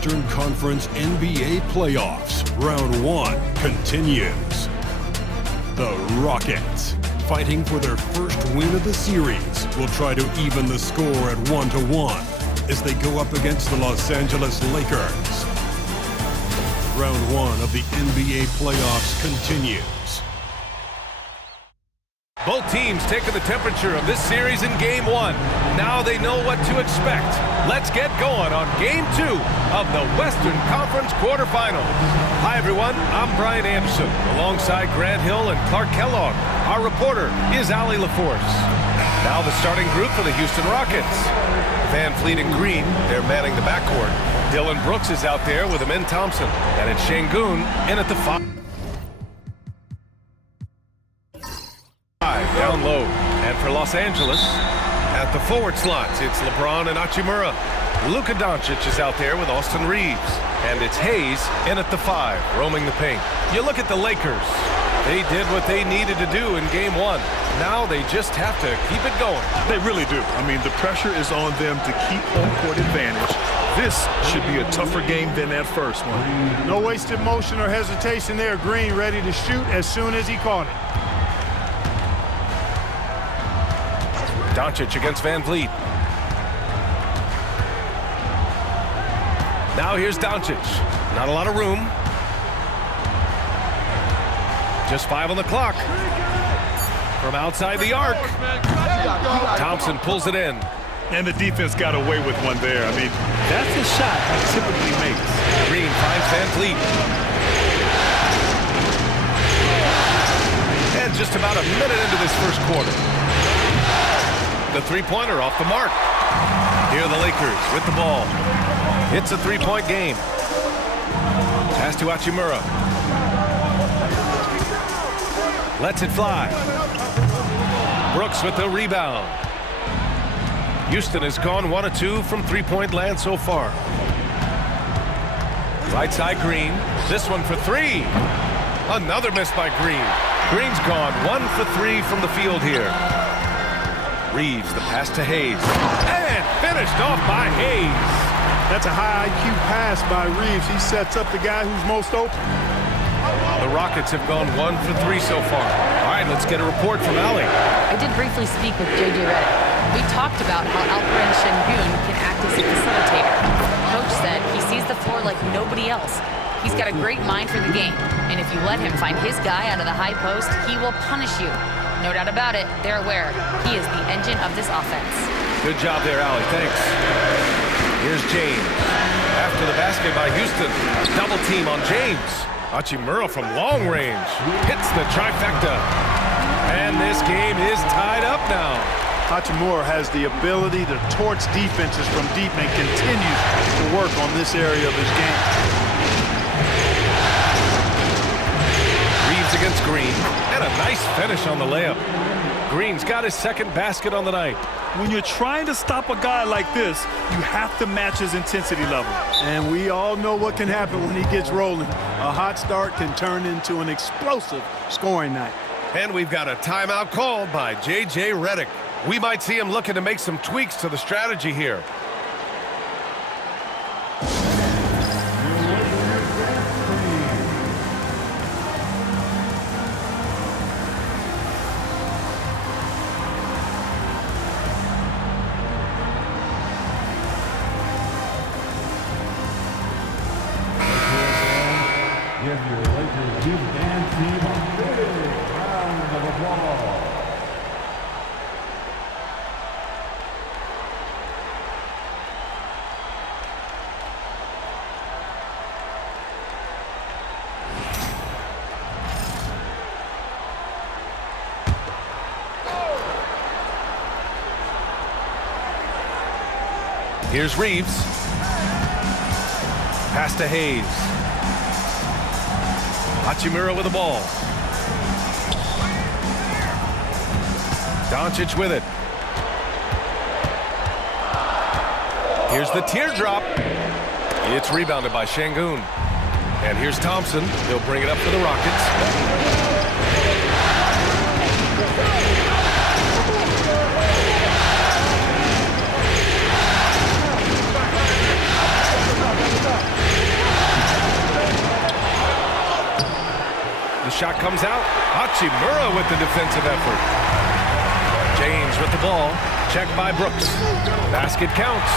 Western Conference NBA playoffs. Round 1 continues. The Rockets, fighting for their first win of the series, will try to even the score at 1-1 as they go up against the Los Angeles Lakers. Round 1 of the NBA playoffs continues. Both teams taking the temperature of this series in Game 1. Now they know what to expect. Let's get going on Game 2 of the Western Conference quarterfinals. Hi, everyone. I'm Brian Anderson, alongside Grant Hill and Clark Kellogg. Our reporter is Allie LaForce. Now the starting group for the Houston Rockets. Van Fleet and Green, they're manning the backcourt. Dillon Brooks is out there with Amen Thompson. And it's Şengün in at the 5. Down low. And for Los Angeles, at the forward slots, it's LeBron and Hachimura. Luka Doncic is out there with Austin Reeves. And it's Hayes in at the 5, roaming the paint. You look at the Lakers. They did what they needed to do in Game 1. Now they just have to keep it going. They really do. I mean, the pressure is on them to keep home court advantage. This should be a tougher game than that first one. No wasted motion or hesitation there. Green ready to shoot as soon as he caught it. Doncic against Van Vliet. Now here's Doncic. Not a lot of room. Just 5 on the clock. From outside the arc. Thompson pulls it in. And the defense got away with one there. I mean, that's a shot he typically makes. Green finds Van Vliet. And just about a minute into this first quarter. The three-pointer off the mark. Here are the Lakers with the ball. It's a three-point game. Pass to Hachimura. Lets it fly. Brooks with the rebound. Houston has gone 1 of 2 from three-point land so far. Right side Green. This one for 3. Another miss by Green. Green's gone 1 for 3 from the field here. Reeves, the pass to Hayes. And finished off by Hayes. That's a high IQ pass by Reeves. He sets up the guy who's most open. The Rockets have gone 1 for 3 so far. All right, let's get a report from Allie. I did briefly speak with J.J. Redick. We talked about how Alperen Şengün can act as a facilitator. Coach said he sees the floor like nobody else. He's got a great mind for the game. And if you let him find his guy out of the high post, he will punish you. No doubt about it, they're aware. He is the engine of this offense. Good job there, Allie. Thanks. Here's James. After the basket by Houston. Double team on James. Hachimura from long range. Hits the trifecta. And this game is tied up now. Hachimura has the ability to torch defenses from deep and continues to work on this area of his game. Reeves against Green. And a nice finish on the layup. Green's got his second basket on the night. When you're trying to stop a guy like this, you have to match his intensity level. And we all know what can happen when he gets rolling. A hot start can turn into an explosive scoring night. And we've got a timeout called by J.J. Redick. We might see him looking to make some tweaks to the strategy here. Give your Lakers youth dance team a big round of applause. Here's Reeves. Pass to Hayes. Hachimura with the ball. Doncic with it. Here's the teardrop. It's rebounded by Şengün. And here's Thompson. He'll bring it up for the Rockets. The shot comes out. Hachimura with the defensive effort. James with the ball. Checked by Brooks. Basket counts.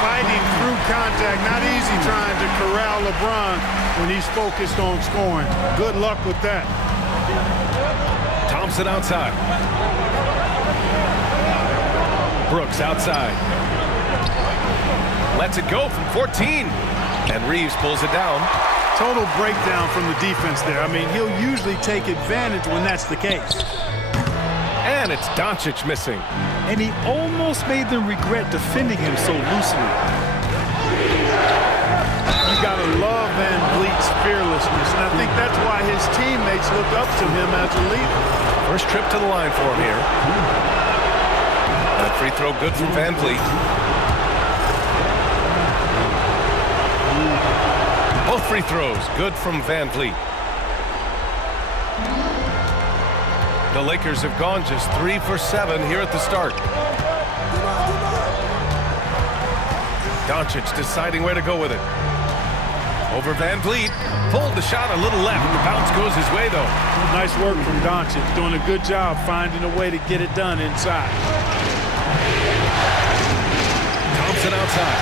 Fighting through contact. Not easy trying to corral LeBron when he's focused on scoring. Good luck with that. Thompson outside. Brooks outside. Lets it go from 14. And Reeves pulls it down. Total breakdown from the defense there. I mean, he'll usually take advantage when that's the case. And it's Doncic missing. And he almost made them regret defending him so loosely. You gotta love Van Vliet's fearlessness, and I think that's why his teammates look up to him as a leader. First trip to the line for him here. That free throw good from Van Vliet. Both free throws good from Van Vliet. The Lakers have gone just 3 for 7 here at the start. Doncic deciding where to go with it. Over Van Vliet. Pulled the shot a little left. The bounce goes his way, though. Nice work from Doncic. Doing a good job finding a way to get it done inside. Thompson outside.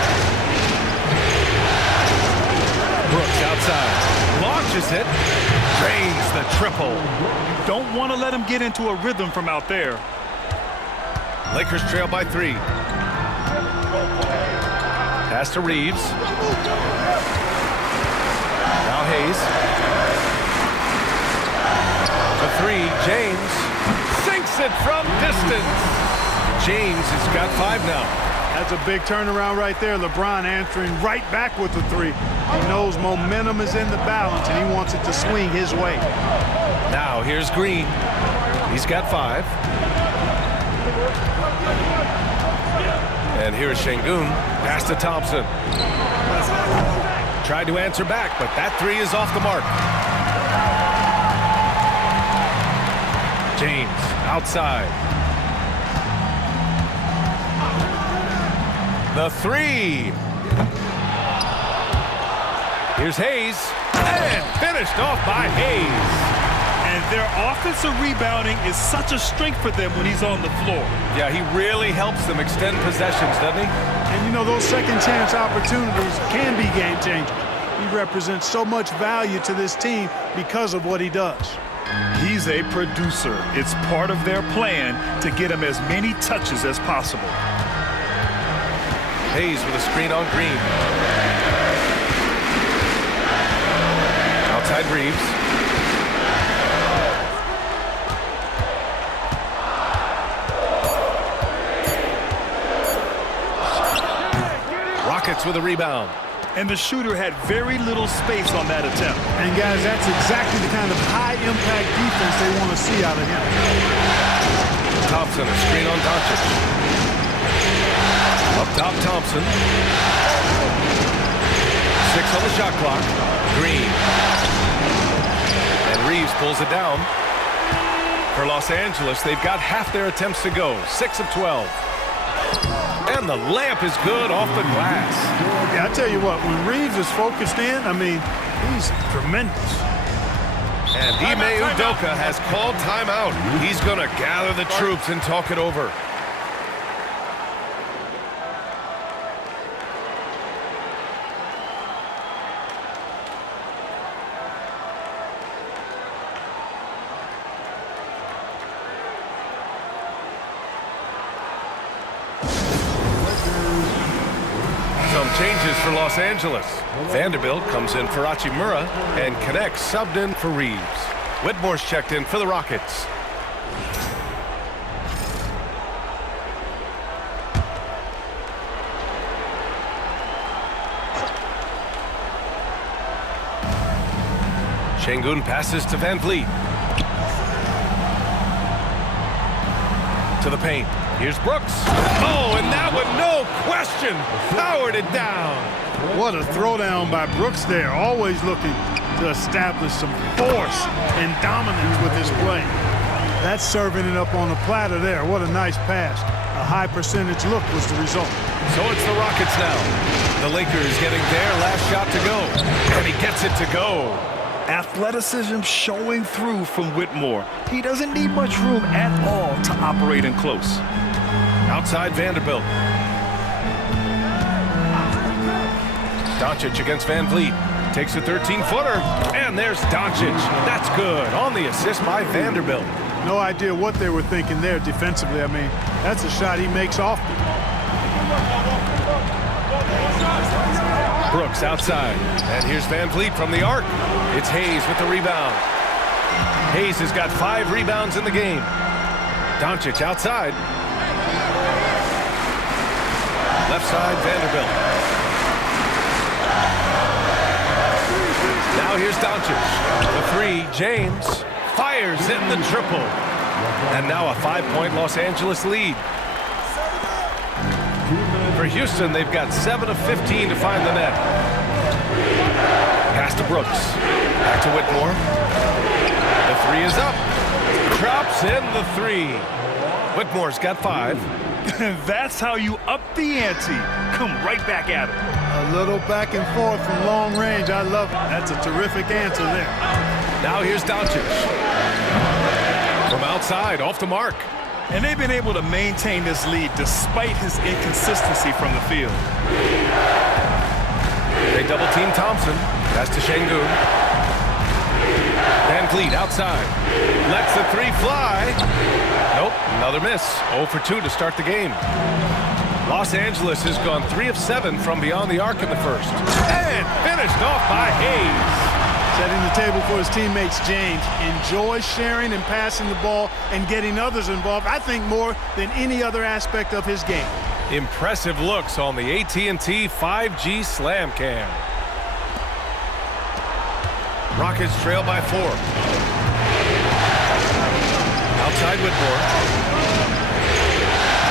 Brooks outside. Launches it. Drains the triple. Don't want to let him get into a rhythm from out there. Lakers trail by 3. Pass to Reeves. Now Hayes. The 3, James. Sinks it from distance. James has got 5 now. That's a big turnaround right there. LeBron answering right back with the 3. He knows momentum is in the balance, and he wants it to swing his way. Now here's Green. He's got 5. And here's Şengün. Pass to Thompson. Tried to answer back, but that 3 is off the mark. James outside. The 3. Here's Hayes. And finished off by Hayes. And their offensive rebounding is such a strength for them when he's on the floor. Yeah, he really helps them extend possessions, doesn't he? And you know, those second chance opportunities can be game changers. He represents so much value to this team because of what he does. He's a producer. It's part of their plan to get him as many touches as possible. Hayes with a screen on Green. Outside Reeves. Rockets with a rebound. And the shooter had very little space on that attempt. And guys, that's exactly the kind of high-impact defense they want to see out of him. Thompson, a screen on Doncic. Up top, Thompson. 6 on the shot clock. Green. And Reeves pulls it down. For Los Angeles, they've got half their attempts to go. 6 of 12. And the layup is good off the glass. Yeah, I tell you what, when Reeves is focused in, I mean, he's tremendous. And Ime Udoka has called timeout. He's going to gather the troops and talk it over. Some changes for Los Angeles. Vanderbilt comes in for Hachimura and connects subbed in for Reeves. Whitmore's checked in for the Rockets. Şengün passes to Van Vliet. To the paint. Here's Brooks. Oh, and that one, no question, powered it down. What a throwdown by Brooks there. Always looking to establish some force and dominance with his play. That's serving it up on a platter there. What a nice pass. A high percentage look was the result. So it's the Rockets now. The Lakers getting their last shot to go. And he gets it to go. Athleticism showing through from Whitmore. He doesn't need much room at all to operate in close. Outside Vanderbilt. Doncic against Van Vliet. Takes a 13-footer, and there's Doncic. That's good on the assist by Vanderbilt. No idea what they were thinking there defensively. I mean, that's a shot he makes often. Brooks outside, and here's Van Vliet from the arc. It's Hayes with the rebound. Hayes has got 5 rebounds in the game. Doncic outside. Left side, Vanderbilt. Now here's Doncic. The 3, James fires in the triple. And now a 5-point Los Angeles lead. For Houston, they've got 7 of 15 to find the net. Pass to Brooks. Back to Whitmore. The 3 is up. Drops in the 3. Whitmore's got 5. That's how you up the ante. Come right back at him. A little back and forth from long range. I love it. That's a terrific answer there. Now here's Doncic. From outside, off the mark. And they've been able to maintain this lead despite his inconsistency from the field. They double-team Thompson. Pass to Şengün. Van Vliet outside. Lets the 3 fly. Nope, another miss. 0 for 2 to start the game. Los Angeles has gone 3 of 7 from beyond the arc in the first. And finished off by Hayes. Setting the table for his teammates, James. Enjoys sharing and passing the ball and getting others involved, I think, more than any other aspect of his game. Impressive looks on the AT&T 5G Slam Cam. Rockets trail by 4. Outside Whitmore.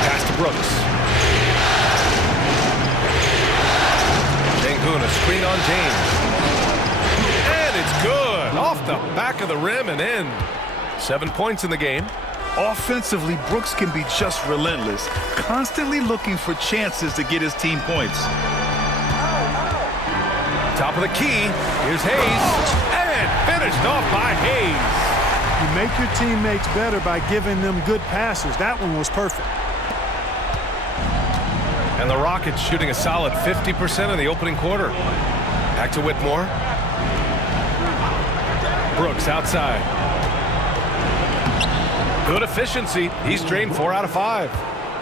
Pass to Brooks. Şengün, a screen on James. And it's good. Off the back of the rim and in. 7 points in the game. Offensively, Brooks can be just relentless, constantly looking for chances to get his team points. Top of the key. Here's Hayes. And finished off by Hayes. You make your teammates better by giving them good passes. That one was perfect. And the Rockets shooting a solid 50% in the opening quarter. Back to Whitmore. Brooks outside. Good efficiency. He's drained 4 out of 5.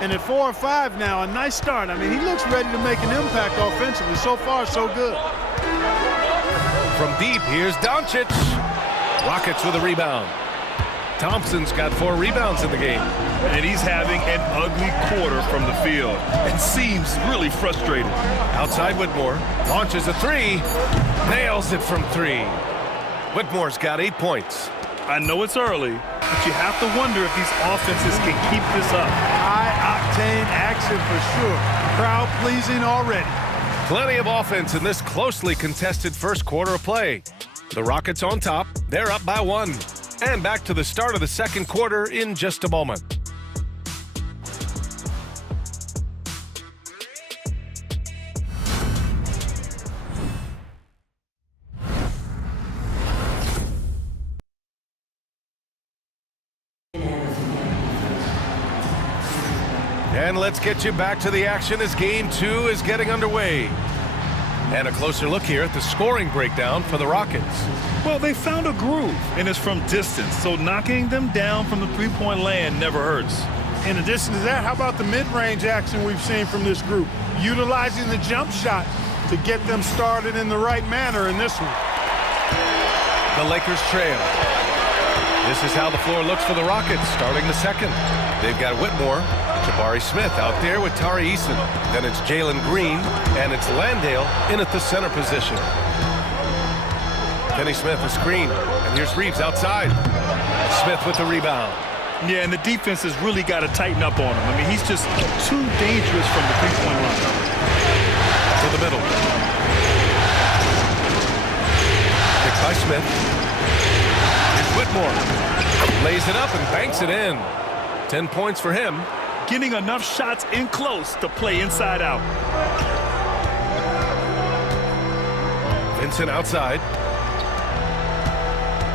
And at 4 or 5 now, a nice start. I mean, he looks ready to make an impact offensively. So far, so good. From deep, here's Doncic. Rockets with a rebound. Thompson's got 4 rebounds in the game. And he's having an ugly quarter from the field and seems really frustrated. Outside Whitmore. Launches a 3. Nails it from 3. Whitmore's got 8 points. I know it's early, but you have to wonder if these offenses can keep this up. High-octane action for sure. Crowd-pleasing already. Plenty of offense in this closely contested first quarter of play. The Rockets on top. They're up by 1. And back to the start of the second quarter in just a moment. And let's get you back to the action as Game 2 is getting underway. And a closer look here at the scoring breakdown for the Rockets. Well, they found a groove, and it's from distance, so knocking them down from the three-point land never hurts. In addition to that, how about the mid-range action we've seen from this group? Utilizing the jump shot to get them started in the right manner in this one. The Lakers trail. This is how the floor looks for the Rockets starting the second. They've got Whitmore, Jabari Smith out there with Tari Eason. Then it's Jalen Green, and it's Landale in at the center position. Kenny Smith a screen, and here's Reeves outside. Smith with the rebound. Yeah, and the defense has really got to tighten up on him. I mean, he's just too dangerous from the three-point line. To the middle. Picked by Smith. Here's Whitmore. Lays it up and banks it in. 10 points for him. Getting enough shots in close to play inside out. Vincent outside.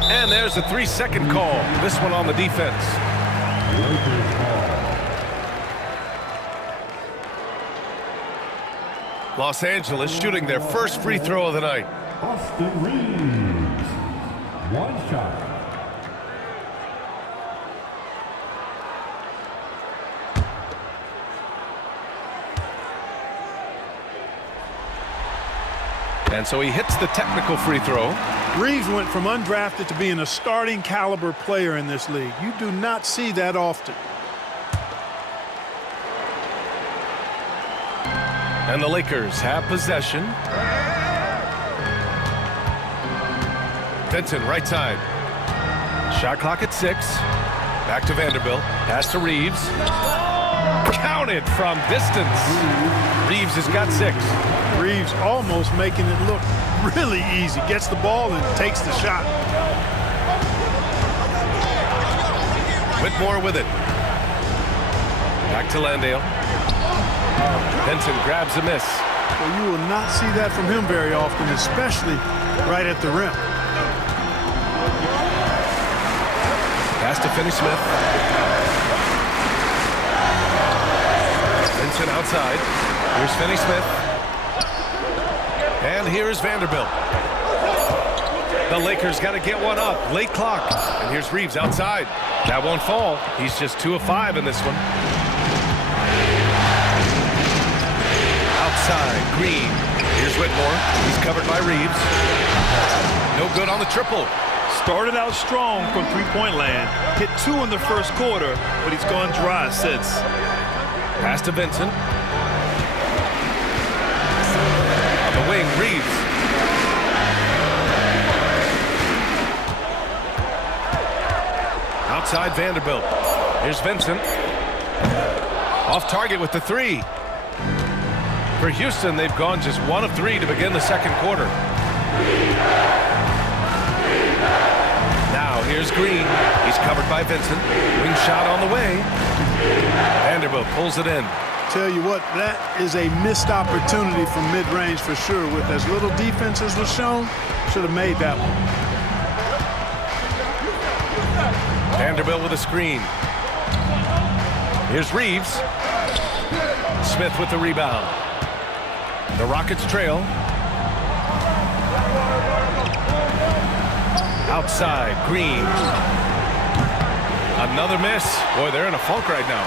And there's a 3-second call. This one on the defense. Lakers ball. Los Angeles shooting their first free throw of the night. Austin Reeves. One shot. And so he hits the technical free throw. Reeves went from undrafted to being a starting caliber player in this league. You do not see that often. And the Lakers have possession. Vincent, right side. Shot clock at 6. Back to Vanderbilt. Pass to Reeves. Counted from distance. Reeves has got 6. Reeves almost making it look really easy. Gets the ball and takes the shot. Whitmore with it. Back to Landale. Vincent grabs a miss. Well, you will not see that from him very often, especially right at the rim. Pass to Finney-Smith. Vincent outside. Here's Finney-Smith. And here's Vanderbilt. The Lakers got to get one up. Late clock. And here's Reeves outside. That won't fall. He's just 2 of 5 in this one. Outside, Green. Here's Whitmore. He's covered by Reeves. No good on the triple. Started out strong from three-point land. Hit 2 in the first quarter, but he's gone dry since. Pass to Vincent. On the wing, Reeves. Outside Vanderbilt. Here's Vincent. Off target with the 3. For Houston, they've gone just 1 of 3 to begin the second quarter. Now here's Green. He's covered by Vincent. Wing shot on the way. Vanderbilt pulls it in. Tell you what, that is a missed opportunity from mid-range for sure. With as little defense as was shown, should have made that one. Vanderbilt with a screen. Here's Reeves. Smith with the rebound. The Rockets trail. Outside, Green. Another miss. Boy, they're in a funk right now.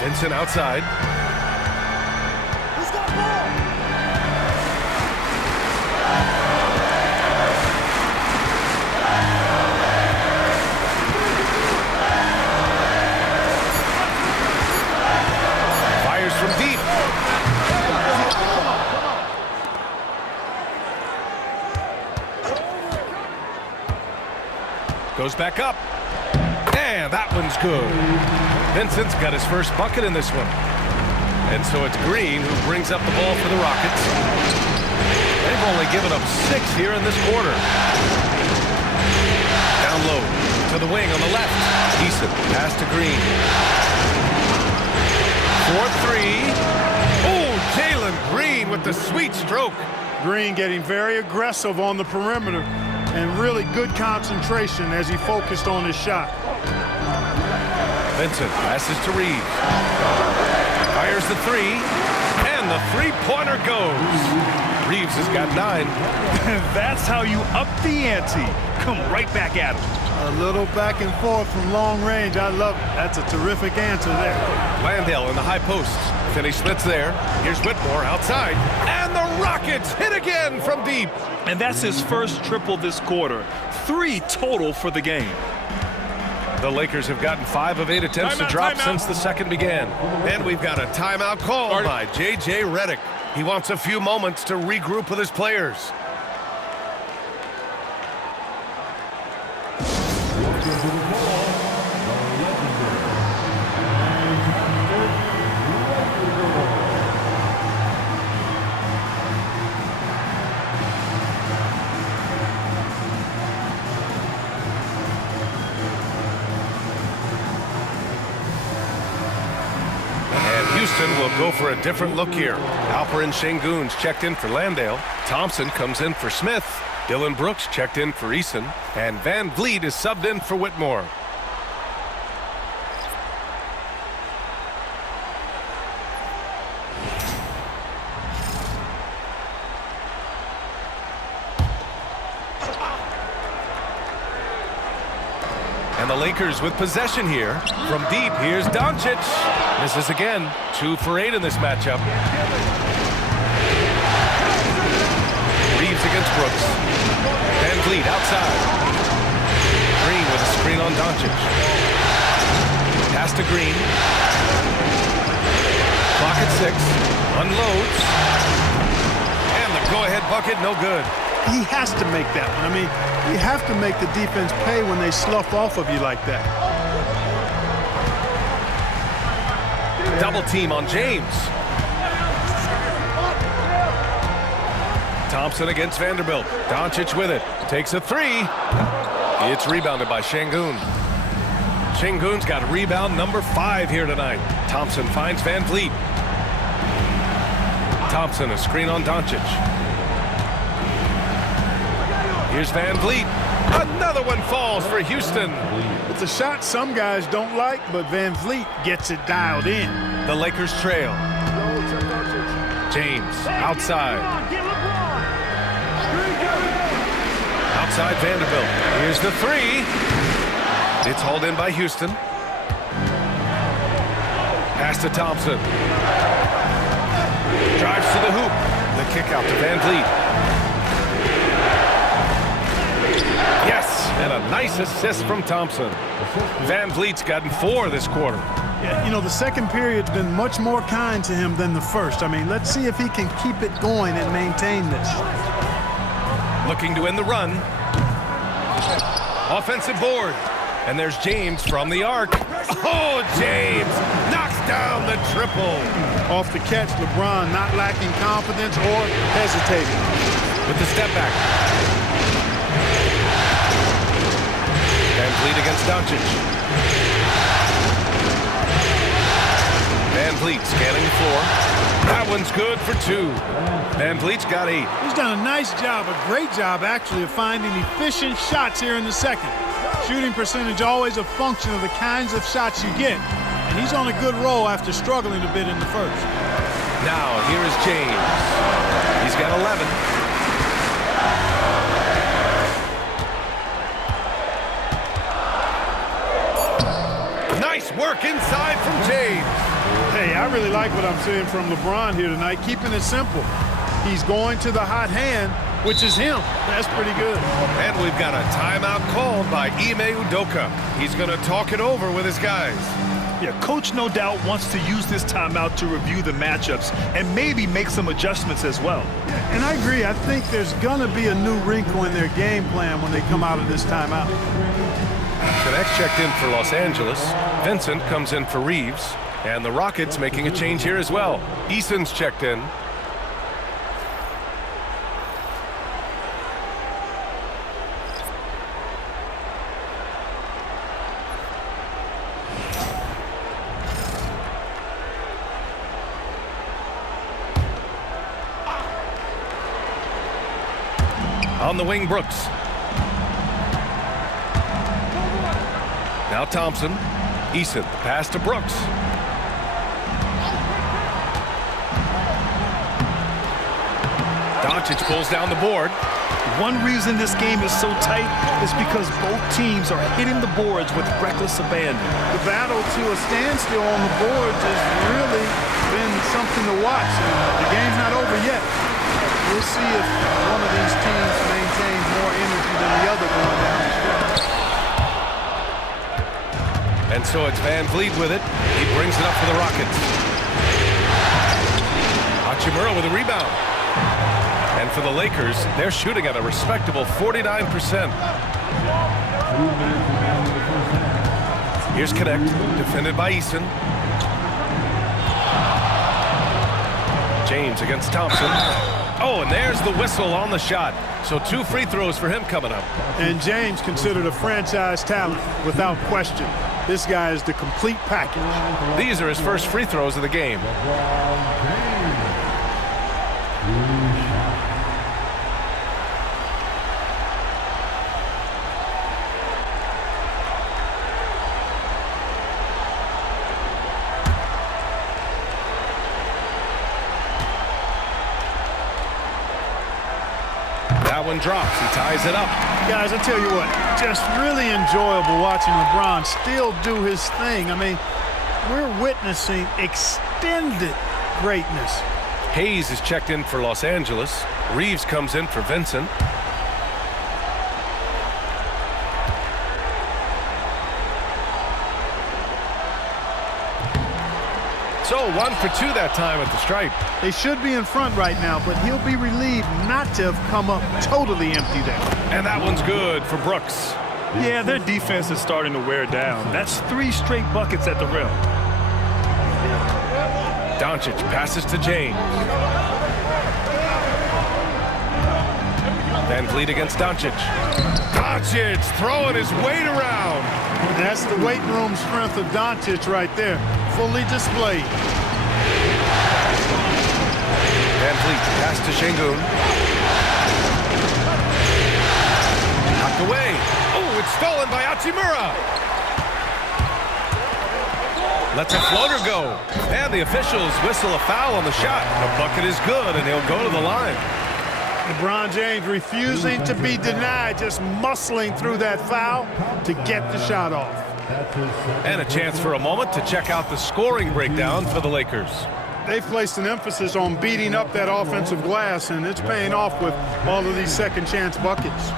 Vincent outside. Fires from deep. Goes back up. And that one's good. Vincent's got his first bucket in this one. And so it's Green who brings up the ball for the Rockets. They've only given up 6 here in this quarter. Down low to the wing on the left. Decent pass to Green. 4-3. Oh, Jalen Green with the sweet stroke. Green getting very aggressive on the perimeter and really good concentration as he focused on his shot. Vincent passes to Reeves. Fires the 3, and the three-pointer goes. Reeves has got 9. That's how you up the ante. Come right back at him. A little back and forth from long range. I love it. That's a terrific answer there. Landale in the high post. Finney-Smith's there. Here's Whitmore outside. And the Rockets hit again from deep. And that's his first triple this quarter. 3 total for the game. The Lakers have gotten 5 of 8 attempts to drop since the second began. And we've got a timeout call by J.J. Redick. He wants a few moments to regroup with his players. Houston will go for a different look here. Alperen Sengun's checked in for Landale. Thompson comes in for Smith. Dylan Brooks checked in for Eason. And Van Vliet is subbed in for Whitmore. And the Lakers with possession here. From deep, here's Doncic. Misses again. 2 for 8 in this matchup. Reeves against Brooks. Van Vliet outside. Green with a screen on Doncic. Pass to Green. Clock at 6. Unloads. And the go-ahead bucket, no good. He has to make that one. I mean, you have to make the defense pay when they slough off of you like that. Double team on James. Thompson against Vanderbilt. Doncic with it. Takes a 3. It's rebounded by Sengun. Sengun's got rebound number 5 here tonight. Thompson finds Van Vliet. Thompson, a screen on Doncic. Here's Van Vliet. Another one falls for Houston. It's a shot some guys don't like, but Van Vliet gets it dialed in. The Lakers trail. James outside. Outside Vanderbilt. Here's the 3. It's hauled in by Houston. Pass to Thompson. Drives to the hoop. The kick out to Van Vliet. Yes, and a nice assist from Thompson. Van Vliet's gotten 4 this quarter. Yeah, you know, the second period's been much more kind to him than the first. I mean, let's see if he can keep it going and maintain this. Looking to end the run. Offensive board. And there's James from the arc. Oh, James knocks down the triple. Off the catch, LeBron not lacking confidence or hesitating. With the step back. Van Vliet against Doncic. Van Vliet scanning the floor. That one's good for 2. Van Vliet's got 8. He's done a nice job, a great job actually, of finding efficient shots here in the second. Shooting percentage always a function of the kinds of shots you get. And he's on a good roll after struggling a bit in the first. Now, here is James. He's got 11. Nice work inside from James. Hey, I really like what I'm seeing from LeBron here tonight, keeping it simple. He's going to the hot hand, which is him. That's pretty good. And we've got a timeout called by Ime Udoka. He's going to talk it over with his guys. Yeah, coach no doubt wants to use this timeout to review the matchups and maybe make some adjustments as well. Yeah, and I agree. I think there's going to be a new wrinkle in their game plan when they come out of this timeout. Connect checked in for Los Angeles. Vincent comes in for Reeves. And the Rockets making a change here as well. Eason's checked in. On the wing, Brooks. Now Thompson. Eason, pass to Brooks. Doncic pulls down the board. One reason this game is so tight is because both teams are hitting the boards with reckless abandon. The battle to a standstill on the boards has really been something to watch. The game's not over yet. We'll see if one of these teams maintains more energy than the other going down the stretch. And so it's Van Vliet with it. He brings it up for the Rockets. Hachimura with a rebound. And for the Lakers, they're shooting at a respectable 49%. Here's Connect, defended by Eason. James against Thompson. Oh, and there's the whistle on the shot. So 2 free throws for him coming up. And James considered a franchise talent without question. This guy is the complete package. These are his first free throws of the game. That one drops. He ties it up. Guys, I tell you what, just really enjoyable watching LeBron still do his thing. I mean, we're witnessing extended greatness. Hayes is checked in for Los Angeles. Reeves comes in for Vincent. So 1 for 2 that time at the stripe. They should be in front right now, but he'll be relieved not to have come up totally empty there. And that one's good for Brooks. Yeah, their defense is starting to wear down. That's 3 straight buckets at the rim. Doncic passes to James. Van Vliet against Doncic. Doncic throwing his weight around. That's the weight room strength of Doncic right there, fully displayed. Van Vliet pass to Şengün. Knocked away. Oh, it's stolen by Hachimura. Lets a floater go. And the officials whistle a foul on the shot. The bucket is good, and he'll go to the line. LeBron James refusing to be denied, just muscling through that foul to get the shot off. And a chance for a moment to check out the scoring breakdown for the Lakers. They've placed an emphasis on beating up that offensive glass, and it's paying off with all of these second chance buckets.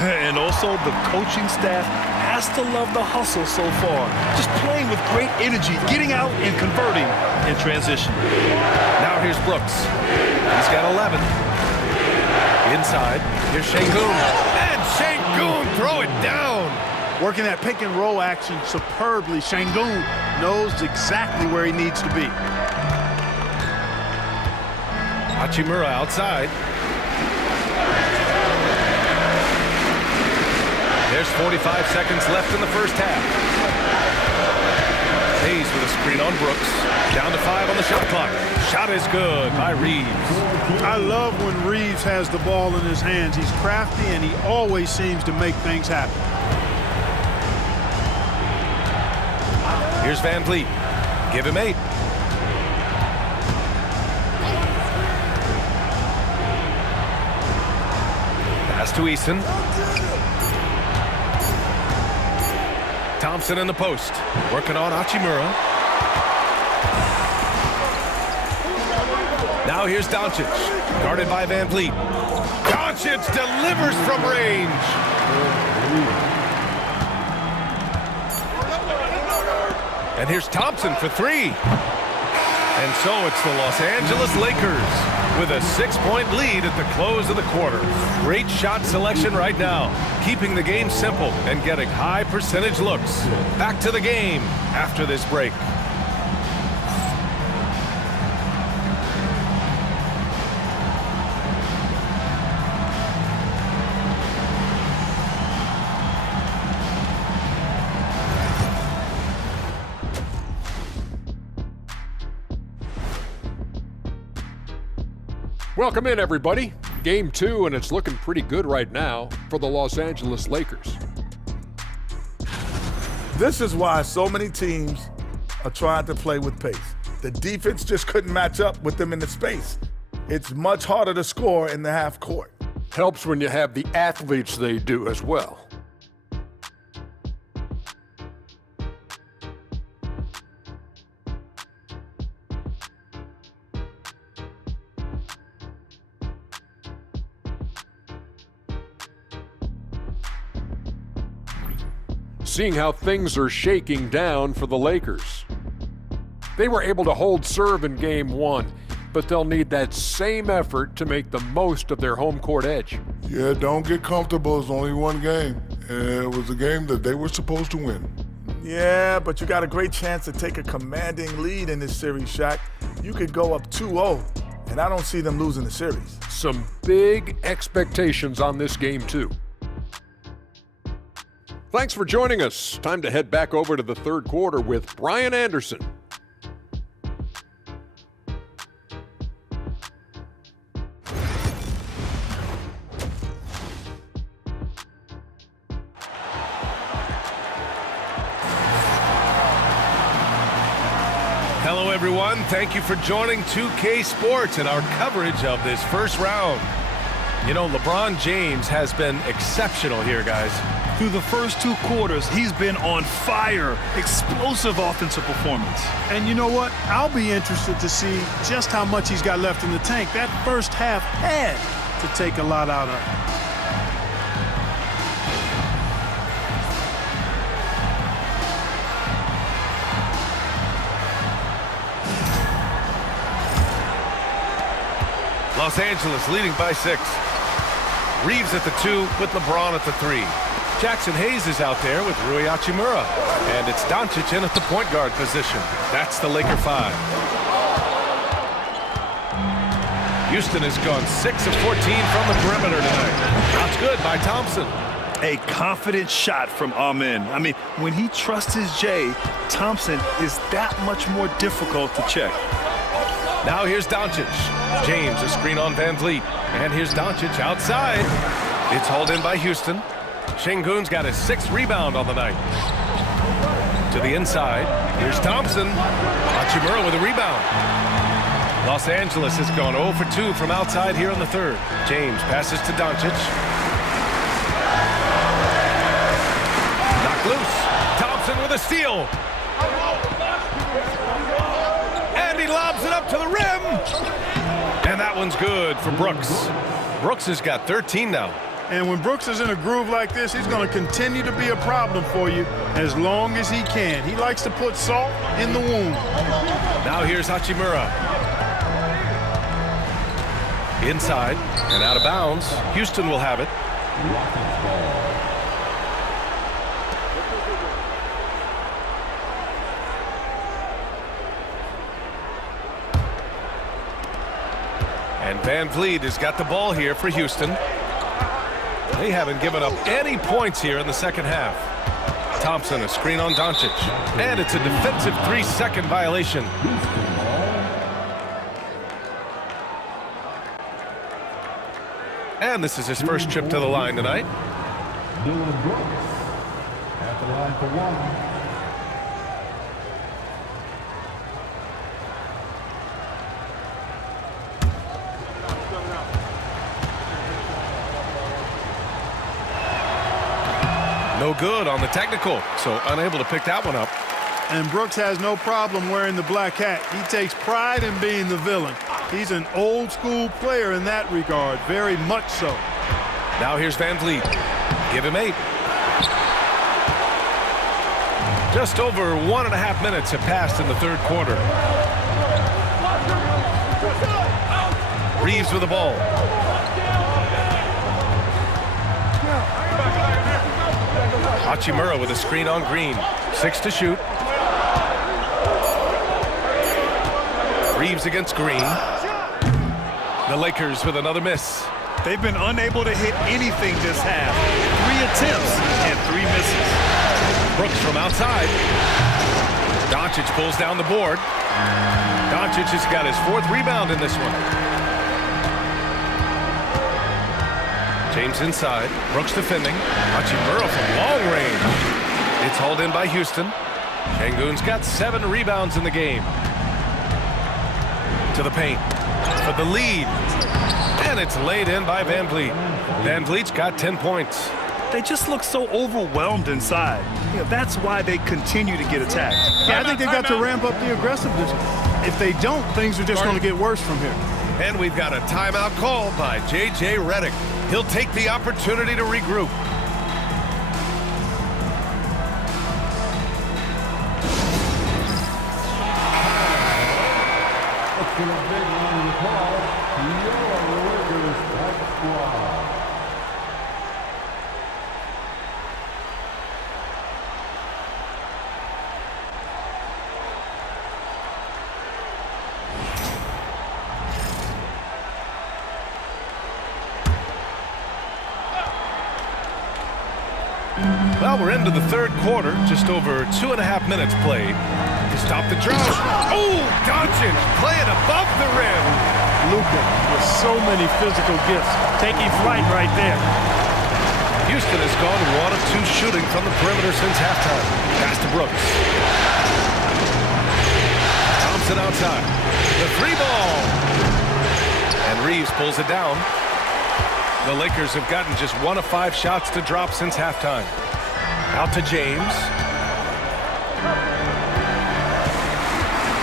And also the coaching staff has to love the hustle so far. Just playing with great energy, getting out and converting in transition. Now here's Brooks. He's got 11. Inside, here's Şengün. And Şengün throw it down. Working that pick and roll action superbly. Şengün knows exactly where he needs to be. Hachimura outside. There's 45 seconds left in the first half. Hayes with a screen on Brooks. Down to 5 on the shot clock. Shot is good by Reeves. I love when Reeves has the ball in his hands. He's crafty, and he always seems to make things happen. Here's Van Vliet. Give him 8. Pass to Eason. Thompson in the post. Working on Hachimura. Now here's Doncic. Guarded by Van Vliet. Doncic delivers from range. And here's Thompson for 3. And so it's the Los Angeles Lakers with a 6-point lead at the close of the quarter. Great shot selection right now, keeping the game simple and getting high percentage looks. Back to the game after this break. Welcome in, everybody. Game 2, and it's looking pretty good right now for the Los Angeles Lakers. This is why so many teams are trying to play with pace. The defense just couldn't match up with them in the space. It's much harder to score in the half court. Helps when you have the athletes they do as well. Seeing how things are shaking down for the Lakers. They were able to hold serve in Game 1, but they'll need that same effort to make the most of their home court edge. Yeah, don't get comfortable. It's only one game. It was a game that they were supposed to win. Yeah, but you got a great chance to take a commanding lead in this series, Shaq. You could go up 2-0 and I don't see them losing the series. Some big expectations on this game, too. Thanks for joining us. Time to head back over to the third quarter with Brian Anderson. Hello, everyone. Thank you for joining 2K Sports and our coverage of this first round. You know, LeBron James has been exceptional here, guys. Through the first 2 quarters, he's been on fire. Explosive offensive performance. And you know what? I'll be interested to see just how much he's got left in the tank. That first half had to take a lot out of him. Los Angeles leading by 6. Reeves at the 2 with LeBron at the 3. Jackson Hayes is out there with Rui Hachimura. And it's Doncic in at the point guard position. That's the Laker 5. Houston has gone 6 of 14 from the perimeter tonight. Shots good by Thompson. A confident shot from Amen. I mean, when he trusts his J, Thompson is that much more difficult to check. Now here's Doncic. James, a screen on Van Vliet. And here's Doncic outside. It's hauled in by Houston. Şengün's got his 6th rebound on the night. To the inside. Here's Thompson. Hachimura with a rebound. Los Angeles has gone 0 for 2 from outside here in the third. James passes to Doncic. Knocked loose. Thompson with a steal. And he lobs it up to the rim. And that one's good for Brooks. Brooks has got 13 now. And when Brooks is in a groove like this, he's going to continue to be a problem for you as long as he can. He likes to put salt in the wound. Now here's Hachimura. Inside and out of bounds. Houston will have it. And Van Vliet has got the ball here for Houston. They haven't given up any points here in the second half. Thompson, a screen on Doncic. And it's a defensive 3-second violation. And this is his first trip to the line tonight. Dillon Brooks at the line for 1. No good on the technical, so unable to pick that one up. And Brooks has no problem wearing the black hat. He takes pride in being the villain. He's an old school player in that regard, very much so. Now here's Van Vliet. Give him 8. Just over 1.5 minutes have passed in the third quarter. Reeves with the ball. Hachimura with a screen on Green. 6 to shoot. Reeves against Green. The Lakers with another miss. They've been unable to hit anything this half. 3 attempts and 3 misses. Brooks from outside. Doncic pulls down the board. Doncic has got his 4th rebound in this one. James inside. Brooks defending. Hachimura from long range. It's hauled in by Houston. Şengün's got 7 rebounds in the game. To the paint for the lead. And it's laid in by Van Vliet. Van Vliet's got 10 points. They just look so overwhelmed inside. You know, that's why they continue to get attacked. Yeah, I think they've got to ramp up the aggressiveness. If they don't, things are just going to get worse from here. And we've got a timeout called by J.J. Redick. He'll take the opportunity to regroup. For the big one to call, your Lakers Practice Squad. Well, we're into the third quarter, just over 2.5 minutes played. To stop the drought. Oh, Doncic playing above the rim. Luka with so many physical gifts, taking flight right there. Houston has gone 1 of 2 shooting from the perimeter since halftime. Pass to Brooks. Thompson outside. The 3-ball. And Reeves pulls it down. The Lakers have gotten just 1 of 5 shots to drop since halftime. Out to James.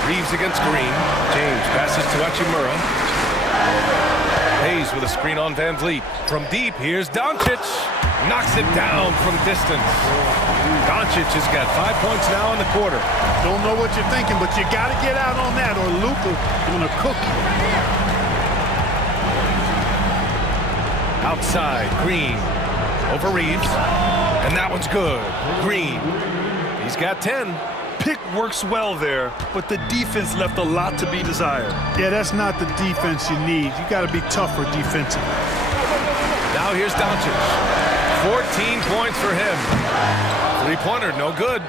Reeves against Green. James passes to Hachimura. Hayes with a screen on Van Vliet. From deep, here's Doncic. Knocks it down from distance. Doncic has got 5 points now in the quarter. Don't know what you're thinking, but you got to get out on that or Luka gonna cook you. Outside, Green over Reeves. And that one's good. Green. He's got 10. Pick works well there, but the defense left a lot to be desired. Yeah, that's not the defense you need. You got to be tougher defensively. Now here's Doncic. 14 points for him. 3-pointer, no good.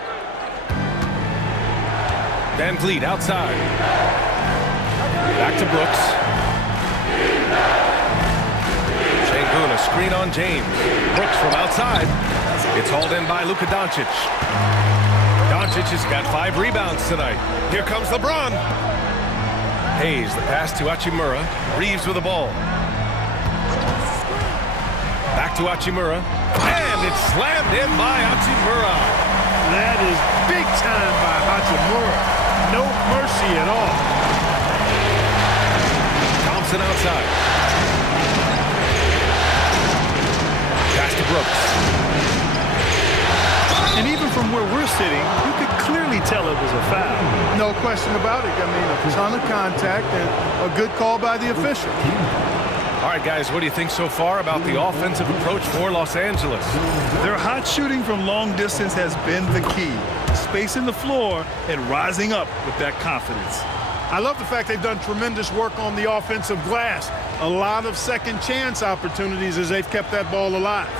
Van Vliet outside. Back to Brooks. Sengun, a screen on James. Brooks from outside. It's hauled in by Luka Doncic. Doncic has got 5 rebounds tonight. Here comes LeBron. Hayes, the pass to Hachimura. Reeves with the ball. Back to Hachimura. And it's slammed in by Hachimura. That is big time by Hachimura. No mercy at all. Thompson outside. Pass to Brooks. And even from where we're sitting, you could clearly tell it was a foul. No question about it. I mean, a ton of contact and a good call by the official. All right, guys, what do you think so far about the offensive approach for Los Angeles? Their hot shooting from long distance has been the key. Spacing the floor and rising up with that confidence. I love the fact they've done tremendous work on the offensive glass. A lot of second chance opportunities as they've kept that ball alive.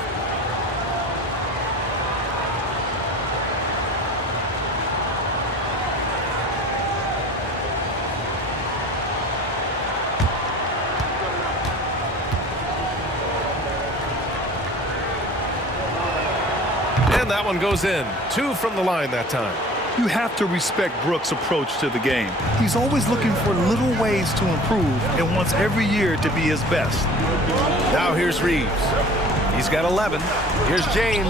And that one goes in. 2 from the line that time. You have to respect Brooks' approach to the game. He's always looking for little ways to improve and wants every year to be his best. Now here's Reeves. He's got 11. Here's James.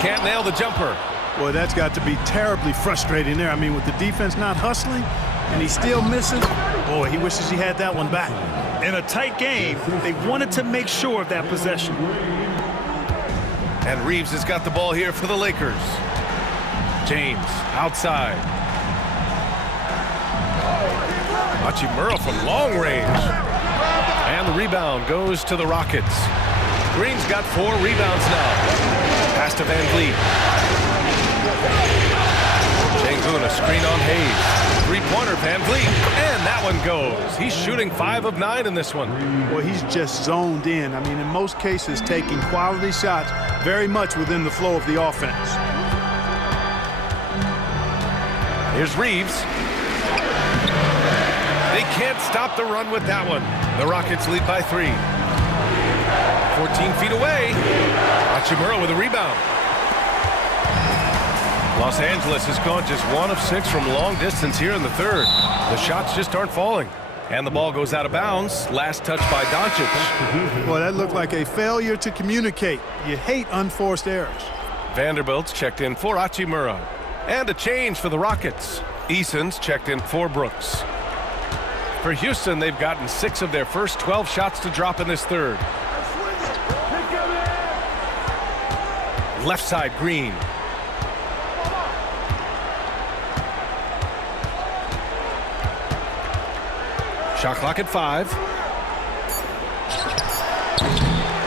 Can't nail the jumper. Boy, that's got to be terribly frustrating there. I mean, with the defense not hustling and he still misses, boy, he wishes he had that one back. In a tight game, they wanted to make sure of that possession. And Reeves has got the ball here for the Lakers. James outside. Hachimura from long range. And the rebound goes to the Rockets. Green's got 4 rebounds now. Pass to Van Vliet. Sengun, a screen on Hayes. 3-pointer, Van Vliet. And that one goes. He's shooting 5 of 9 in this one. Well, he's just zoned in. I mean, in most cases, taking quality shots very much within the flow of the offense. Here's Reeves. They can't stop the run with that one. The Rockets lead by 3. 14 feet away. Hachimura with a rebound. Los Angeles has gone just 1 of 6 from long distance here in the third. The shots just aren't falling. And the ball goes out of bounds. Last touch by Doncic. Boy, that looked like a failure to communicate. You hate unforced errors. Vanderbilt's checked in for Hachimura. And a change for the Rockets. Eason's checked in for Brooks. For Houston, they've gotten 6 of their first 12 shots to drop in this third. Left side, Green. Shot clock at 5.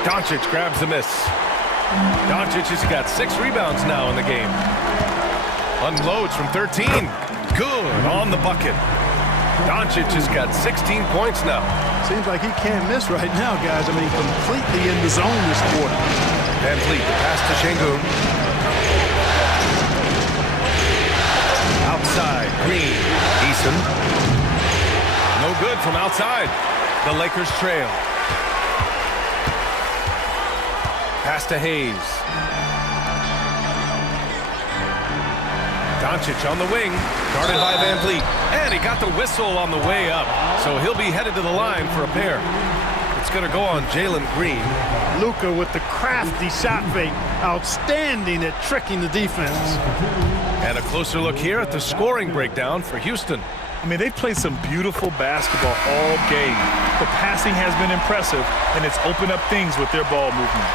Doncic grabs the miss. Doncic has got 6 rebounds now in the game. Unloads from 13. Good on the bucket. Doncic has got 16 points now. Seems like he can't miss right now, guys. I mean, completely in the zone this quarter. Van Vliet, the pass to Şengün. Outside, Green. Eason. No good from outside. The Lakers trail. Pass to Hayes. Doncic on the wing, guarded by Van Vliet. And he got the whistle on the way up, so he'll be headed to the line for a pair. It's going to go on Jalen Green. Luka with the crafty shot fake. Outstanding at tricking the defense. And a closer look here at the scoring breakdown for Houston. I mean, they've played some beautiful basketball all game. The passing has been impressive, and it's opened up things with their ball movement.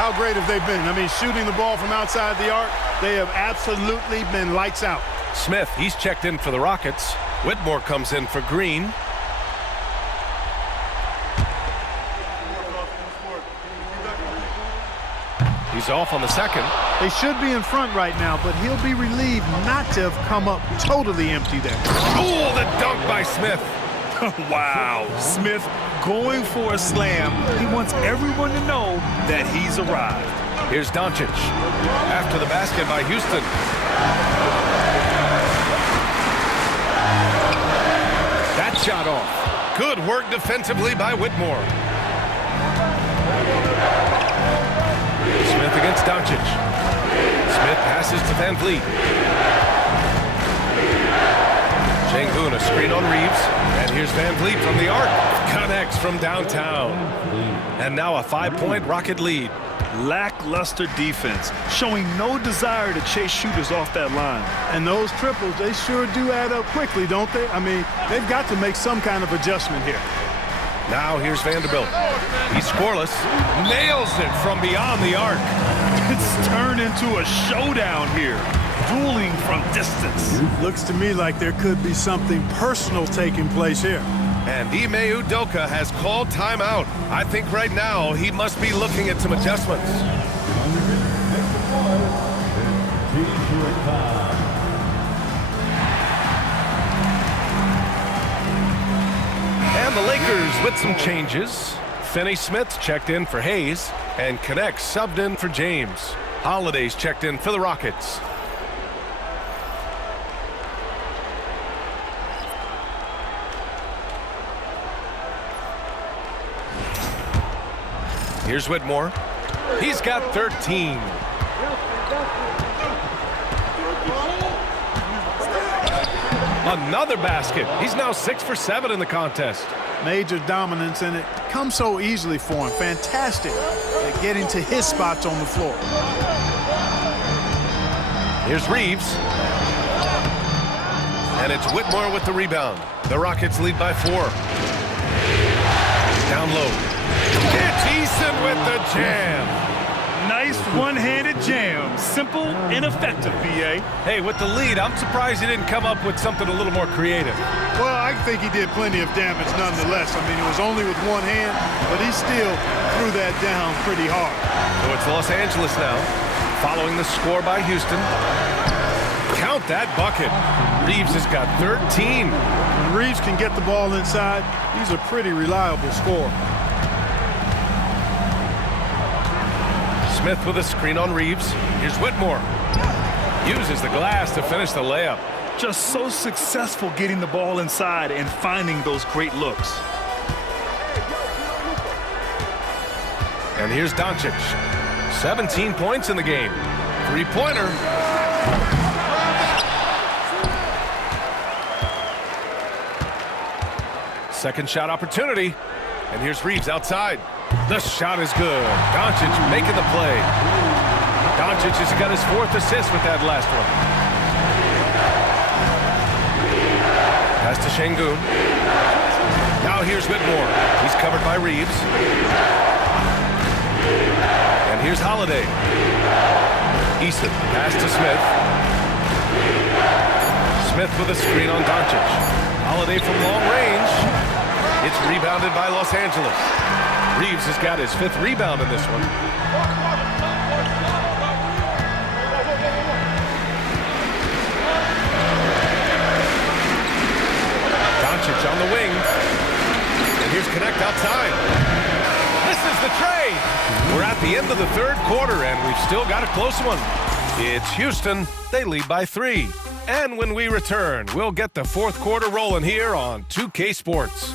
How great have they been? I mean, shooting the ball from outside the arc, they have absolutely been lights out. Smith, he's checked in for the Rockets. Whitmore comes in for Green. He's off on the second. They should be in front right now, but he'll be relieved not to have come up totally empty there. Oh, the dunk by Smith. Wow, Smith going for a slam. He wants everyone to know that he's arrived. Here's Doncic. After the basket by Houston. That shot off. Good work defensively by Whitmore. Smith against Doncic. Smith passes to Van Vliet. Şengün, a screen on Reeves. And here's Van Vliet from the arc. Connects from downtown. And now a 5-point Rocket lead. Lackluster defense, showing no desire to chase shooters off that line. And those triples, they sure do add up quickly, don't they? I mean, they've got to make some kind of adjustment here. Now here's Vanderbilt. He's scoreless. Nails it from beyond the arc. It's turned into a showdown here. Dueling from distance. Looks to me like there could be something personal taking place here. And Ime Udoka has called timeout. I think right now he must be looking at some adjustments. And the Lakers with some changes. Finney Smith checked in for Hayes, and Connect subbed in for James. Holiday's checked in for the Rockets. Here's Whitmore. He's got 13. Another basket. He's now 6 for 7 in the contest. Major dominance, and it comes so easily for him. Fantastic at getting to his spots on the floor. Here's Reeves. And it's Whitmore with the rebound. The Rockets lead by 4. Down low. It's Eason with the jam. Nice one-handed jam. Simple and effective, B.A. Hey, with the lead, I'm surprised he didn't come up with something a little more creative. Well, I think he did plenty of damage nonetheless. I mean, it was only with one hand, but he still threw that down pretty hard. So it's Los Angeles now, following the score by Houston. Count that bucket. Reeves has got 13. When Reeves can get the ball inside, he's a pretty reliable scorer. Smith with a screen on Reeves. Here's Whitmore. Uses the glass to finish the layup. Just so successful getting the ball inside and finding those great looks. And here's Doncic. 17 points in the game. Three-pointer. Second shot opportunity. And here's Reeves outside. The shot is good. Doncic making the play. Doncic has got his 4th assist with that last one. Pass to Şengün. Now here's Whitmore. He's covered by Reeves. And here's Holiday. Eason, pass to Smith. Smith with a screen on Doncic. Holiday from long range. It's rebounded by Los Angeles. Reeves has got his 5th rebound in this one. Doncic on the wing. And here's Connect outside. This is the trade. We're at the end of the the third quarter, and we've still got a close one. It's Houston. They lead by 3. And when we return, we'll get the fourth quarter rolling here on 2K Sports.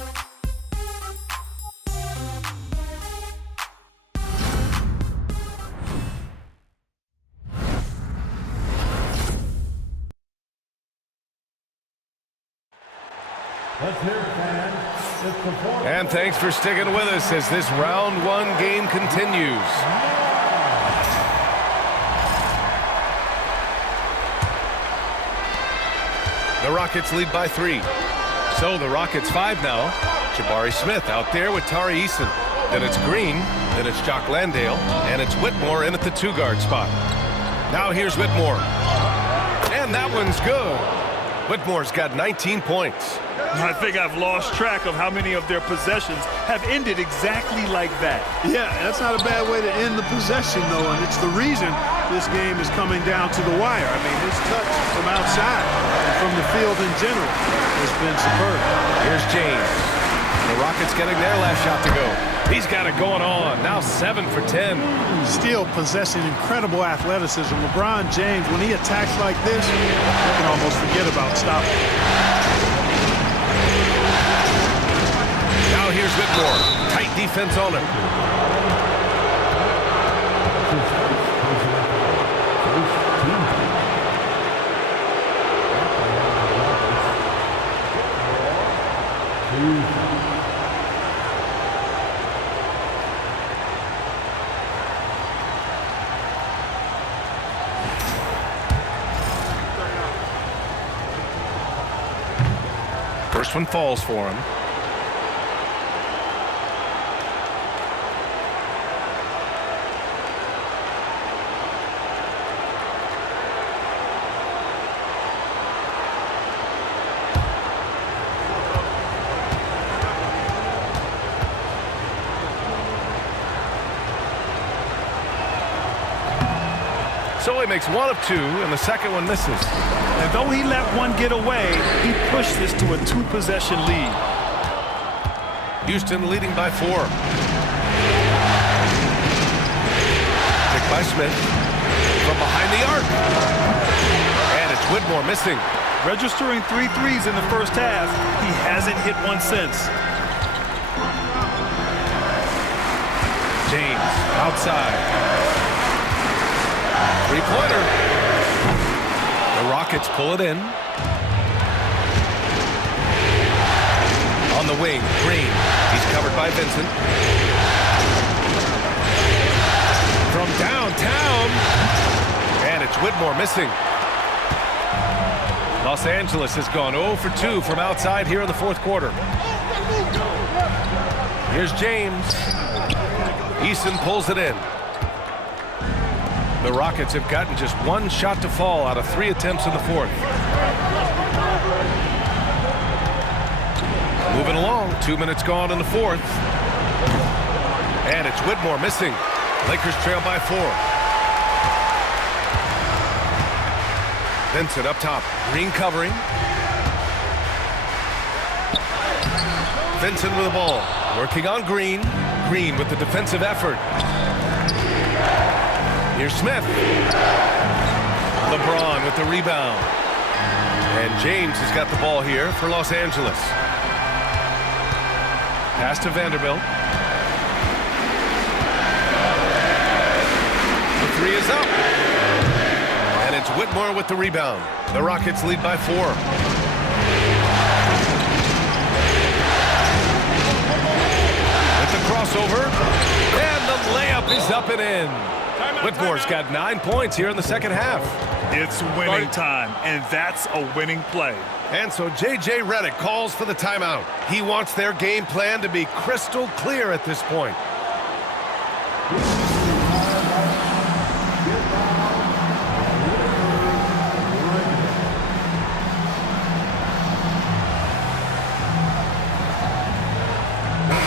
Let's hear it, fans. It's the fourth. And thanks for sticking with us as this round 1 game continues. The Rockets lead by 3. So the Rockets 5 now. Jabari Smith out there with Tari Eason. Then it's Green. Then it's Jock Landale. And it's Whitmore in at the 2-guard spot. Now here's Whitmore. And that one's good. Whitmore's got 19 points. I think I've lost track of how many of their possessions have ended exactly like that. Yeah, that's not a bad way to end the possession, though, and it's the reason this game is coming down to the wire. I mean, his touch from outside and from the field in general has been superb. Here's James. The Rockets getting their last shot to go. He's got it going on. Now 7 for 10. Still possessing incredible athleticism. LeBron James, when he attacks like this, you can almost forget about stopping. Now here's Whitmore. Tight defense on him. First one falls for him. So he makes 1 of 2, and the second one misses. And though he let one get away, he pushed this to a 2-possession lead. Houston leading by 4. Picked by Smith from behind the arc. And it's Whitmore missing. Registering 3 threes in the first half, he hasn't hit one since. James outside. 3-pointer. The Rockets pull it in. On the wing, Green. He's covered by Vincent. From downtown. And it's Whitmore missing. Los Angeles has gone 0 for 2 from outside here in the fourth quarter. Here's James. Eason pulls it in. The Rockets have gotten just 1 shot to fall out of 3 attempts in the fourth. Moving along, 2 minutes gone in the fourth. And it's Whitmore missing. Lakers trail by 4. Vincent up top, Green covering. Vincent with the ball, working on Green. Green with the defensive effort. Here's Smith. LeBron with the rebound. And James has got the ball here for Los Angeles. Pass to Vanderbilt. The 3 is up. And it's Whitmore with the rebound. The Rockets lead by 4. With the crossover. And the layup is up and in. Whitmore's got 9 points here in the second half. It's winning time, and that's a winning play. And so J.J. Redick calls for the timeout. He wants their game plan to be crystal clear at this point.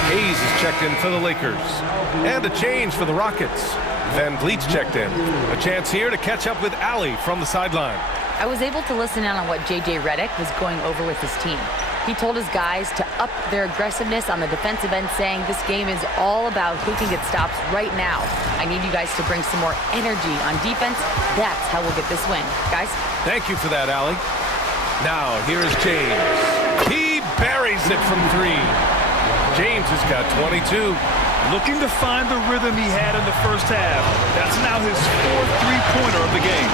Hayes is checked in for the Lakers. And a change for the Rockets. Van Vliet's checked in. A chance here to catch up with Allie from the sideline. I was able to listen in on what J.J. Redick was going over with his team. He told his guys to up their aggressiveness on the defensive end, saying this game is all about who can get stops right now. I need you guys to bring some more energy on defense. That's how we'll get this win. Guys? Thank you for that, Allie. Now, here is James. He buries it from 3. James has got 22. Looking to find the rhythm he had in the first half. That's now his 4th three-pointer of the game.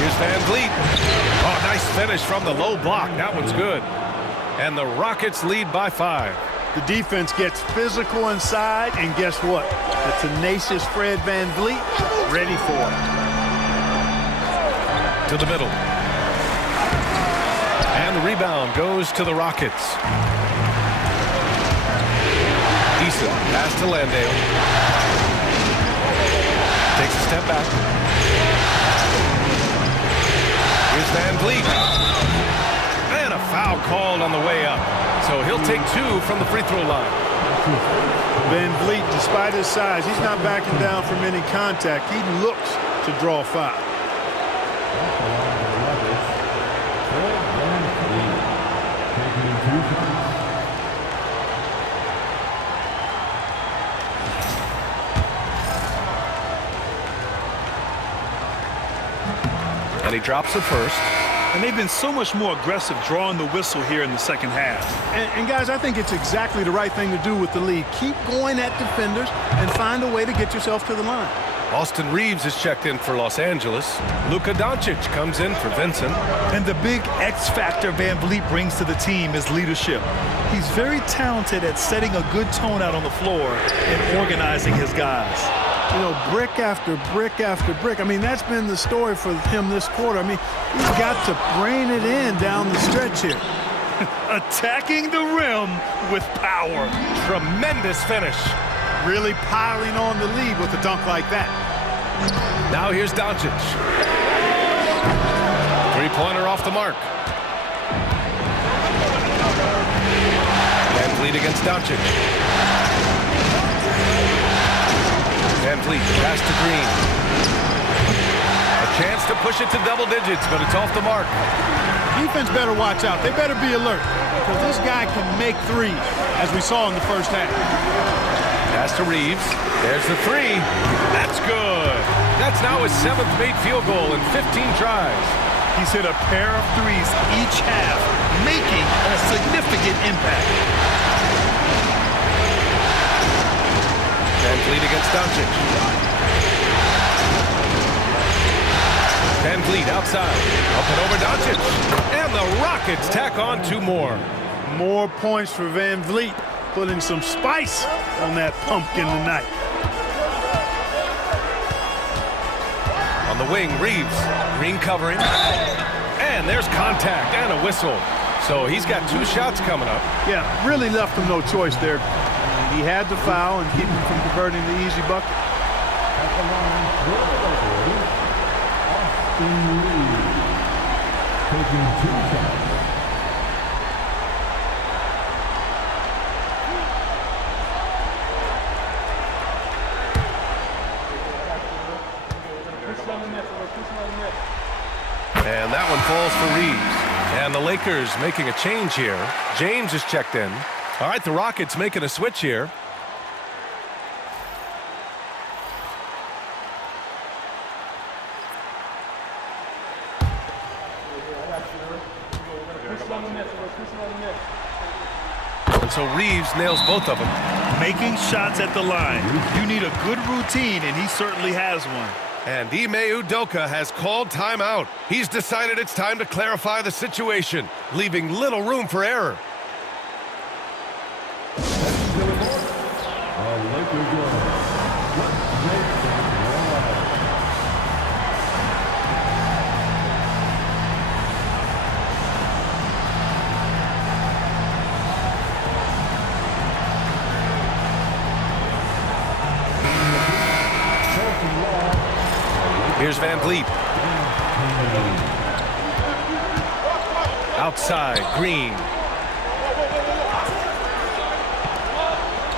Here's Van Vliet. Oh, nice finish from the low block. That one's good. And the Rockets lead by 5. The defense gets physical inside, and guess what? The tenacious Fred Van Vliet ready for it. To the middle. And the rebound goes to the Rockets. Eason, pass to Landale. Takes a step back. Here's Van Vliet. And a foul called on the way up. So he'll take 2 from the free throw line. Van Vliet, despite his size, he's not backing down from any contact. He looks to draw a foul. And he drops the first. And they've been so much more aggressive drawing the whistle here in the second half. And guys, I think it's exactly the right thing to do with the lead. Keep going at defenders and find a way to get yourself to the line. Austin Reeves is checked in for Los Angeles. Luka Doncic comes in for Vincent. And the big X factor Van Vliet brings to the team is leadership. He's very talented at setting a good tone out on the floor and organizing his guys. You know, brick after brick after brick. I mean, that's been the story for him this quarter. I mean, he's got to rein it in down the stretch here. Attacking the rim with power. Tremendous finish. Really piling on the lead with a dunk like that. Now here's Doncic. Three-pointer off the mark. Van Vliet against Doncic. Van Vliet, pass to Green. A chance to push it to double digits, but it's off the mark. Defense better watch out. They better be alert, because this guy can make threes, as we saw in the first half. Pass to Reeves. There's the 3. That's good. That's now his 7th made field goal in 15 tries. He's hit a pair of threes each half, making a significant impact. Van Vliet against Doncic. Van Vliet outside. Up and over Doncic. And the Rockets tack on 2 more. More points for Van Vliet, putting some spice on that pumpkin tonight. On the wing, Reeves. Green covering. And there's contact and a whistle. So he's got 2 shots coming up. Yeah, really left him no choice there. He had to foul and keep him from converting the easy bucket. Taking 2 shots. And that one falls for Reeves. And the Lakers making a change here. James is checked in. All right, the Rockets making a switch here. And so Reeves nails both of them. Making shots at the line. You need a good routine, and he certainly has one. And Ime Udoka has called timeout. He's decided it's time to clarify the situation, leaving little room for error. Here's Van Vliet. Outside, Green.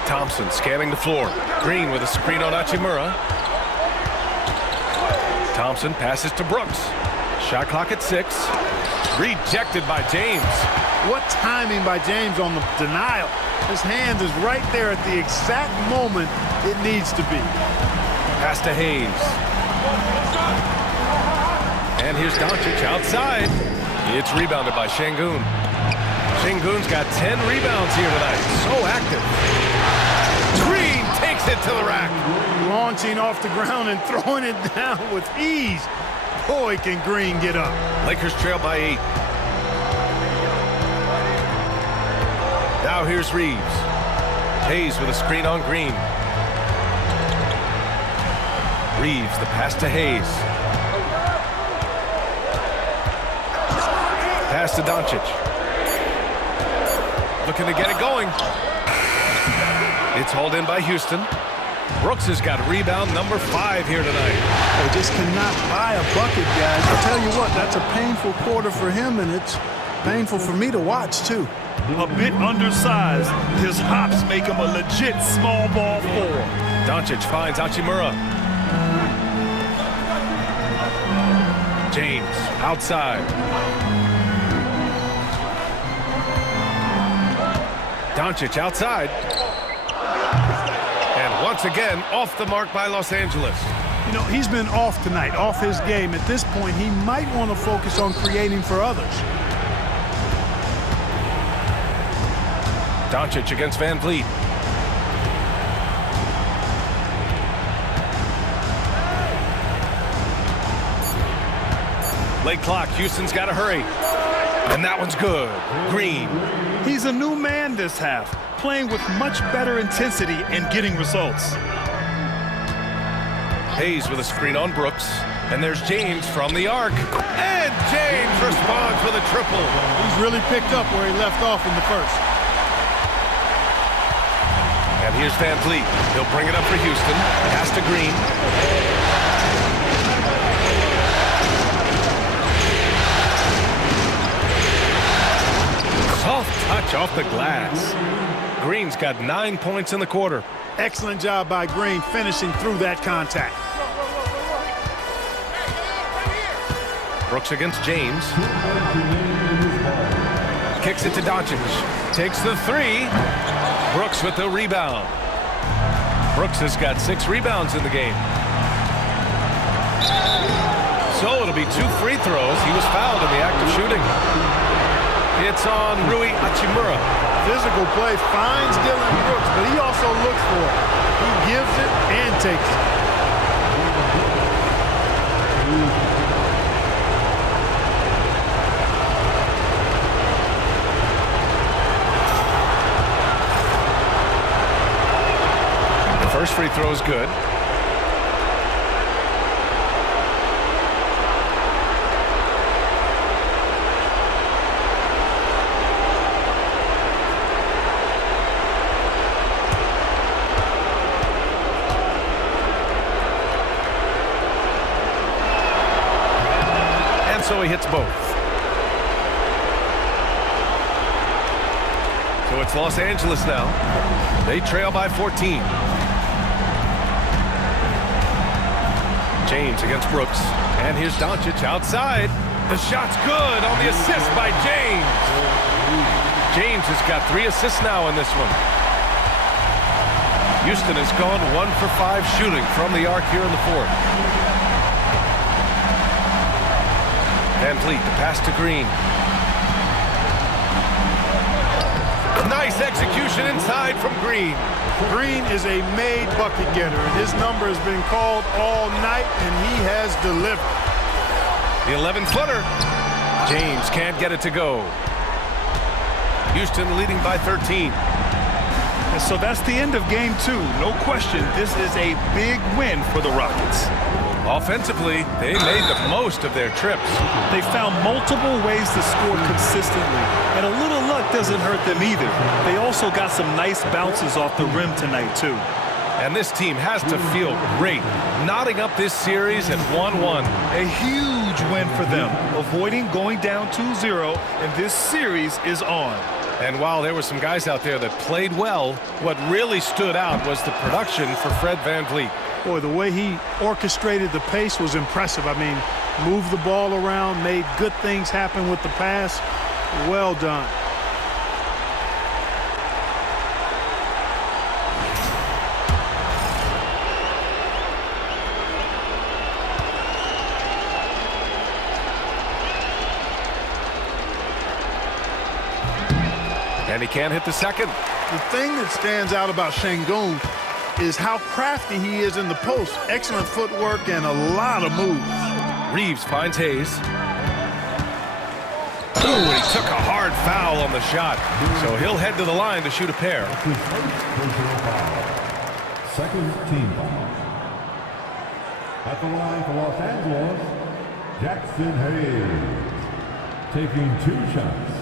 Thompson scanning the floor. Green with a screen on Hachimura. Thompson passes to Brooks. Shot clock at 6. Rejected by James. What timing by James on the denial. His hand is right there at the exact moment it needs to be. Pass to Hayes. And here's Doncic outside. It's rebounded by Şengün. Şengün's got 10 rebounds here tonight. So active. Green takes it to the rack. Launching off the ground and throwing it down with ease. Boy, can Green get up. Lakers trail by 8. Now here's Reeves. Hayes with a screen on Green. Reeves, the pass to Hayes. Pass to Doncic. Looking to get it going. It's hauled in by Houston. Brooks has got rebound number 5 here tonight. They just cannot buy a bucket, guys. I tell you what, that's a painful quarter for him, and it's painful for me to watch, too. A bit undersized. His hops make him a legit small ball 4. Doncic finds Hachimura. James outside. Doncic outside. And once again, off the mark by Los Angeles. You know, he's been off tonight, off his game. At this point, he might want to focus on creating for others. Doncic against Van Vliet. Late clock. Houston's got to hurry. And that one's good. Green. He's a new man this half, playing with much better intensity and getting results. Hayes with a screen on Brooks. And there's James from the arc. And James responds with a triple. He's really picked up where he left off in the first. And here's Van Vliet. He'll bring it up for Houston. Pass to Green. Soft touch off the glass. Green's got 9 points in the quarter. Excellent job by Green finishing through that contact. Brooks against James. Kicks it to Doncic. Takes the 3. Brooks with the rebound. Brooks has got 6 rebounds in the game. So it'll be 2 free throws. He was fouled in the act of shooting. It's on Rui Hachimura. Physical play finds Dillon Brooks, but he also looks for it. He gives it and takes it. The first free throw is good. So he hits both. So it's Los Angeles now. They trail by 14. James against Brooks. And here's Doncic outside. The shot's good on the assist by James. James has got 3 assists now in this one. Houston has gone 1 for 5 shooting from the arc here in the 4th. Van Vliet, the pass to Green. Nice execution inside from Green. Green is a made bucket getter, and his number has been called all night, and he has delivered. The 11-footer. James can't get it to go. Houston leading by 13. And so that's the end of game 2. No question, this is a big win for the Rockets. Offensively, they made the most of their trips. They found multiple ways to score consistently, and a little luck doesn't hurt them either. They also got some nice bounces off the rim tonight, too. And this team has to feel great, knotting up this series at 1-1. A huge win for them, avoiding going down 2-0, and this series is on. And while there were some guys out there that played well, what really stood out was the production for Fred VanVleet. Boy, the way he orchestrated the pace was impressive. I mean, moved the ball around, made good things happen with the pass. Well done. And he can't hit the second. The thing that stands out about Sengun is how crafty he is in the post. Excellent footwork and a lot of moves. Reeves finds Hayes. Ooh, he took a hard foul on the shot. So he'll head to the line to shoot a pair. Second team foul. At the line for Los Angeles, Jackson Hayes. Taking 2 shots.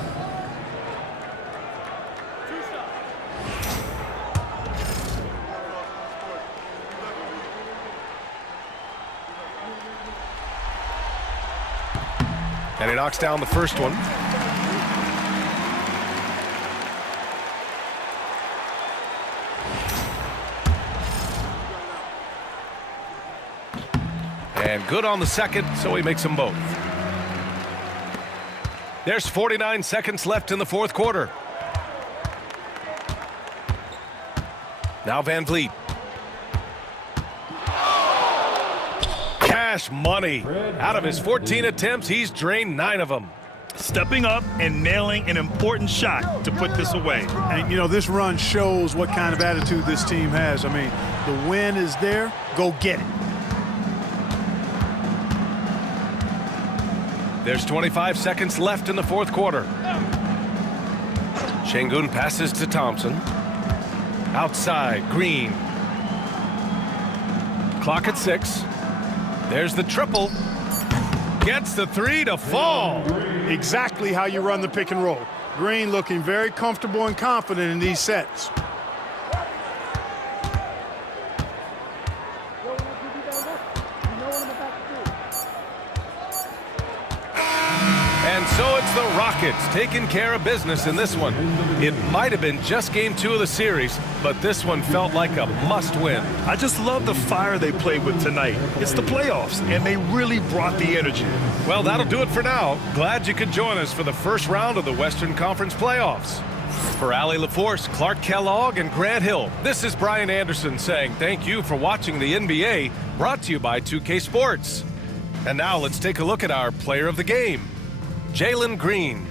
And he knocks down the first one. And good on the second, so he makes them both. There's 49 seconds left in the fourth quarter. Now Van Vliet. Cash money. Out of his 14 attempts, he's drained 9 of them. Stepping up and nailing an important shot to put this away. And, you know, this run shows what kind of attitude this team has. I mean, the win is there. Go get it. There's 25 seconds left in the fourth quarter. Sengun passes to Thompson. Outside, Green. Clock at 6. There's the triple. Gets the 3 to fall. Exactly how you run the pick and roll. Green looking very comfortable and confident in these sets. And so it's the Rockets taking care of business in this one. It might have been just game 2 of the series, but this one felt like a must-win. I just love the fire they played with tonight. It's the playoffs, and they really brought the energy. Well, that'll do it for now. Glad you could join us for the first round of the Western Conference playoffs. For Allie LaForce, Clark Kellogg, and Grant Hill, this is Brian Anderson saying thank you for watching the NBA, brought to you by 2K Sports. And now let's take a look at our player of the game, Jalen Green.